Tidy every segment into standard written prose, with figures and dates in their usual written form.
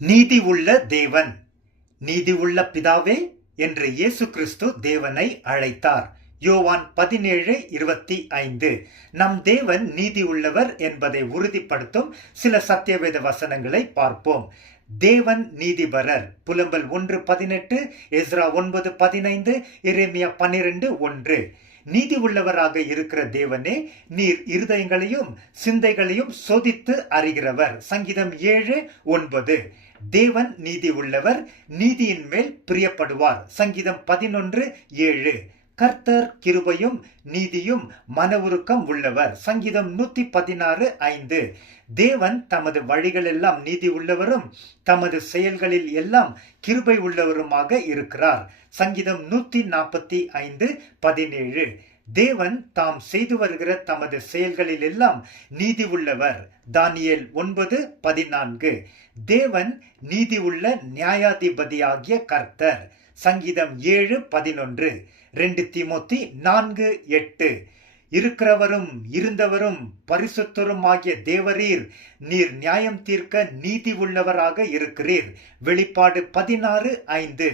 நீதி உள்ள தேவன், நீதி உள்ள பிதாவே என்று இயேசு கிறிஸ்து தேவனை அழைத்தார். யோவான் 17:25. நம் தேவன் நீதி உள்ளவர் என்பதை உறுதிப்படுத்தும் சில சத்தியவேத வசனங்களை பார்ப்போம். தேவன் நீதிபரர். புலம்பல் 1:18, எஸ்ரா 9:15, எரேமியா 12:1. நீதி உள்ளவராக இருக்கிற தேவனே, நீர் இருதயங்களையும் சிந்தைகளையும் சோதித்து அறிகிறவர். சங்கீதம் 7:9. தேவன் நீதி உள்ளவர், நீதியின் மேல் பிரியப்படுவார். சங்கீதம் 11:7. கர்த்தர் கிருபையும் நீதியும் மனவுருக்கம் உள்ளவர். சங்கீதம் 116:5. தேவன் தமது வழிகளெல்லாம் நீதி உள்ளவரும் தமது செயல்களில் எல்லாம் கிருபை உள்ளவருமாக இருக்கிறார். சங்கீதம் 145:17. தேவன் தாம் செய்து வருகிற தமது செயல்களில் எல்லாம் நீதி உள்ளவர். தானியேல் 9:14. தேவன் நீதி உள்ள நியாயாதிபதியாகிய கர்த்தர். சங்கீதம் 7:11. 2 தீமோத்தி 4:8. இருக்கிறவரும் இருந்தவரும் பரிசுத்தரும் ஆகிய தேவரீர், நீர் நியாயம் தீர்க்க நீதி உள்ளவராக இருக்கிறீர். வெளிப்பாடு 16:5.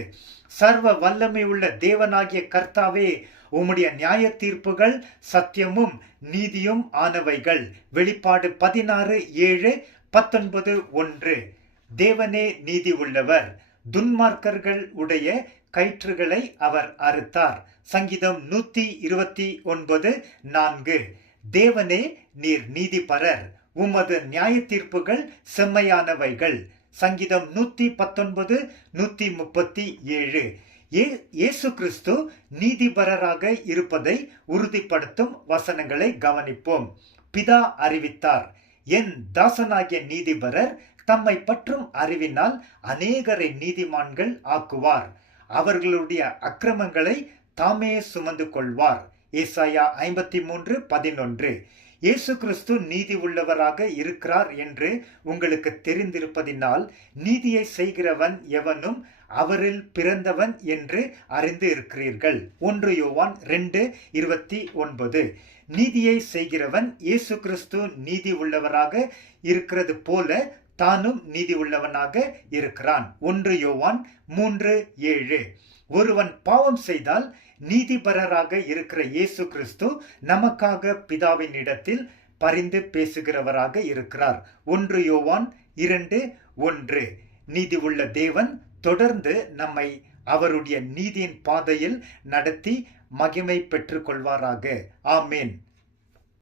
சர்வ வல்லமை உள்ள தேவனாகிய கர்த்தாவே, உம்முடைய நியாய தீர்ப்புகள் சத்தியமும் நீதியும் ஆனவைகள். வெளிப்பாடு 16:7, 19:1. தேவனே நீதி உள்ளவர், துன்மார்க்கர்கள் உடைய கயிற்றுகளை அவர் அறுத்தார். சங்கீதம் 129:4. தேவனே நீர் நீதிபரர், உமது நியாய தீர்ப்புகள் செம்மையானவைகள். சங்கீதம் 119, 137. இயேசு கிறிஸ்து நீதிபரராக இருப்பதை உறுதிப்படுத்தும் வசனங்களை கவனிப்போம். பிதா அறிவித்தார், என் தாசனாகிய நீதிபரர் தம்மை பற்றும் அறிவினால் அநேகரை நீதிமான்கள் ஆக்குவார், அவர்களுடைய அக்கிரமங்களை தாமே சுமந்து கொள்வார். ஏசாயா 53:11. இயேசு கிறிஸ்து நீதி உள்ளவராக இருக்கிறார் என்று உங்களுக்கு தெரிந்திருப்பதினால் நீதியை செய்கிறவன் எவனும் அவரில் பிறந்தவன் என்று அறிந்து இருக்கிறீர்கள். 1 யோவான் 2:29. நீதியை செய்கிறவன் இயேசு கிறிஸ்து நீதி உள்ளவராக இருக்கிறது போல தானும் நீதி உள்ளவனாக இருக்கிறான். 1 யோவான் 3:7. ஒருவன் பாவம் செய்தால் நீதிபரராக இருக்கிற இயேசு கிறிஸ்து நமக்காக பிதாவின் இடத்தில் பரிந்து பேசுகிறவராக இருக்கிறார். 1 யோவான் 2:1. நீதி உள்ள தேவன் தொடர்ந்து நம்மை அவருடைய நீதியின் பாதையில் நடத்தி மகிமை பெற்றுக் கொள்வாராக. ஆமேன்.